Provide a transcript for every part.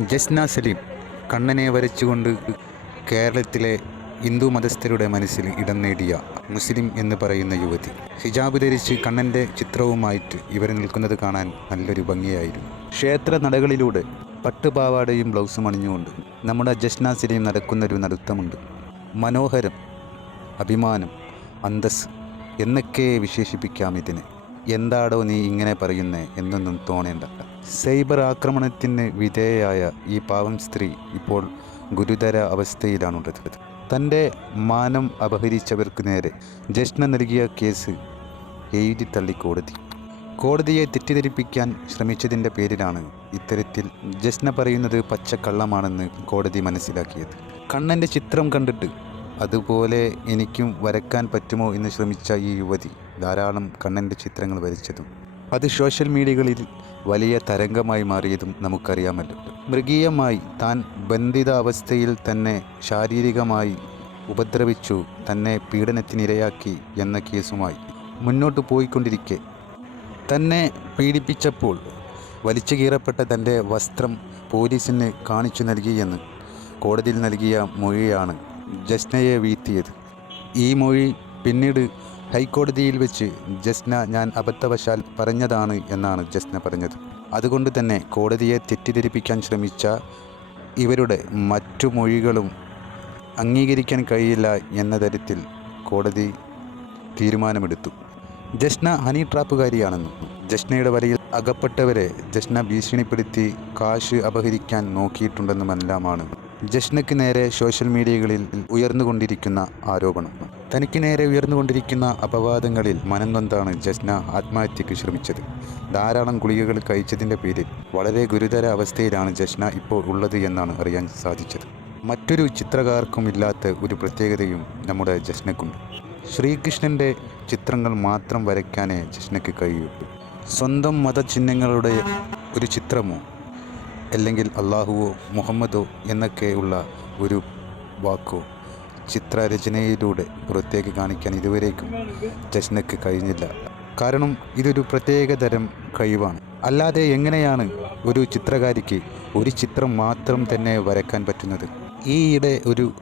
ജസ്ന സലീം കണ്ണനെ വരച്ചുകൊണ്ട് കേരളത്തിലെ ഹിന്ദു മതസ്ഥരുടെ മനസ്സിൽ ഇടം നേടിയ മുസ്ലിം എന്ന് പറയുന്ന യുവതി. ഹിജാബ് ധരിച്ച് കണ്ണന്റെ ചിത്രവുമായിട്ട് ഇവർ നിൽക്കുന്നത് കാണാൻ നല്ലൊരു ഭംഗിയായിരുന്നു. ക്ഷേത്ര നടകളിലൂടെ പട്ടുപാവാടയും ബ്ലൗസും അണിഞ്ഞുകൊണ്ട് നമ്മുടെ ജസ്ന സലീം നടക്കുന്നൊരു നൃത്തമുണ്ട് മനോഹരം അഭിമാനം അന്തസ് എന്നൊക്കെ വിശേഷിപ്പിക്കാം ഇതിന്. എന്താടോ നീ ഇങ്ങനെ പറയുന്നേ എന്നൊന്നും തോന്നേണ്ട. സൈബർ ആക്രമണത്തിന് വിധേയയായ ഈ പാവം സ്ത്രീ ഇപ്പോൾ ഗുരുതര അവസ്ഥയിലാണുള്ളത്. തന്റെ മാനം അപഹരിച്ചവർക്ക് നേരെ ജഷ്ന നൽകിയ കേസ് എഴുതി തള്ളി കോടതി. കോടതിയെ തെറ്റിദ്ധരിപ്പിക്കാൻ ശ്രമിച്ചതിന്റെ പേരിലാണ് ഇത്തരത്തിൽ ജസ്ന പറയുന്നത് പച്ചക്കള്ളമാണെന്ന് കോടതി മനസ്സിലാക്കിയത്. കണ്ണന്റെ ചിത്രം കണ്ടിട്ട് അതുപോലെ എനിക്കും വരക്കാൻ പറ്റുമോ എന്ന് ശ്രമിച്ച ഈ യുവതി ധാരാളം കണ്ണന്റെ ചിത്രങ്ങൾ വരച്ചതും. അത് സോഷ്യൽ മീഡിയകളിൽ വലിയ തരംഗമായി മാറിയതും നമുക്കറിയാമല്ലോ. മൃഗീയമായി താൻ ബന്ധിതാവസ്ഥയിൽ തന്നെ ശാരീരികമായി ഉപദ്രവിച്ചു തന്നെ പീഡനത്തിനിരയാക്കി എന്ന കേസുമായി മുന്നോട്ട് പോയിക്കൊണ്ടിരിക്കെ. തന്നെ പീഡിപ്പിച്ചപ്പോൾ വലിച്ചു കീറപ്പെട്ട തന്റെ വസ്ത്രം പോലീസിന് കാണിച്ചു നൽകിയെന്ന് കോടതിയിൽ നൽകിയ മൊഴിയാണ് ജസ്നയെ വീഴ്ത്തിയത്. ഈ മൊഴി പിന്നീട് ഹൈക്കോടതിയിൽ വെച്ച് ജസ്ന ഞാൻ അബദ്ധവശാൽ പറഞ്ഞതാണ് എന്നാണ് ജസ്ന പറഞ്ഞത്. അതുകൊണ്ട് തന്നെ കോടതിയെ തെറ്റിദ്ധരിപ്പിക്കാൻ ശ്രമിച്ച ഇവരുടെ മറ്റു മൊഴികളും അംഗീകരിക്കാൻ കഴിയില്ല എന്ന തരത്തിൽ കോടതി തീരുമാനമെടുത്തു. ജസ്ന ഹണി ട്രാപ്പുകാരിയാണെന്നും ജസ്നയുടെ വലയിൽ അകപ്പെട്ടവരെ ജസ്ന ഭീഷണിപ്പെടുത്തി കാശ് അപഹരിക്കാൻ നോക്കിയിട്ടുണ്ടെന്നുമെല്ലാമാണ് ജസ്നയ്ക്ക് നേരെ സോഷ്യൽ മീഡിയകളിൽ ഉയർന്നുകൊണ്ടിരിക്കുന്ന ആരോപണം. തനിക്ക് നേരെ ഉയർന്നുകൊണ്ടിരിക്കുന്ന അപവാദങ്ങളിൽ മനംനൊന്താണ് ജസ്ന ആത്മഹത്യക്ക് ശ്രമിച്ചത്. ധാരാളം ഗുളികകൾ കഴിച്ചതിന്റെ പേരിൽ വളരെ ഗുരുതര അവസ്ഥയിലാണ് ജസ്ന ഇപ്പോൾ ഉള്ളത് എന്നാണ് അറിയാൻ സാധിച്ചത്. മറ്റൊരു ചിത്രകാർക്കും ഇല്ലാത്ത ഒരു പ്രത്യേകതയും നമ്മുടെ ജസ്നക്കുണ്ട് ശ്രീകൃഷ്ണന്റെ ചിത്രങ്ങൾ മാത്രം വരയ്ക്കാനേ ജസ്നയ്ക്ക് കഴിയൂ സ്വന്തം മതചിഹ്നങ്ങളുടെ ഒരു ചിത്രമോ അല്ലെങ്കിൽ അള്ളാഹുവോ മുഹമ്മദോ എന്നൊക്കെയുള്ള ഒരു വാക്കോ ചിത്രരചനയിലൂടെ പുറത്തേക്ക് കാണിക്കാൻ ഇതുവരേക്കും ജഷ്നക്ക് കഴിഞ്ഞില്ല. കാരണം ഇതൊരു പ്രത്യേക തരം കഴിവാണ്. അല്ലാതെ എങ്ങനെയാണ് ഒരു ചിത്രകാരിക്ക് ഒരു ചിത്രം മാത്രം തന്നെ വരക്കാൻ പറ്റുന്നത്? ഈയിടെ ഒരു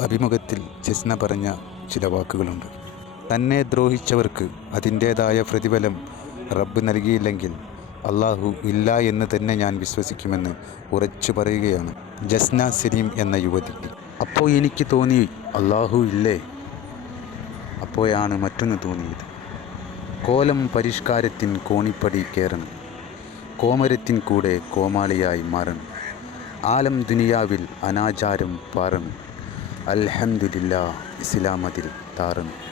അഭിമുഖത്തിൽ ജസ്ന പറഞ്ഞ ചില വാക്കുകളുണ്ട്. തന്നെ ദ്രോഹിച്ചവർക്ക് അതിന്റേതായ പ്രതിഫലം റബ്ബ് നൽകിയില്ലെങ്കിൽ അള്ളാഹു ഇല്ല എന്ന് തന്നെ ഞാൻ വിശ്വസിക്കുമെന്ന് ഉറച്ചു പറയുകയാണ് ജസ്ന സലീം എന്ന യുവതി. അപ്പോൾ എനിക്ക് തോന്നി അള്ളാഹു ഇല്ലേ? അപ്പോഴാണ് മറ്റൊന്ന് തോന്നിയത്. കോലം പരിഷ്കാരത്തിൻ കോണിപ്പടി കയറണം കോമരത്തിൻ കൂടെ കോമാളിയായി മാറണം. ആലം ദുനിയാവിൽ അനാചാരം പാറണം. അൽഹംദുലില്ലാ ഇസ്ലാമതിൽ താറണം.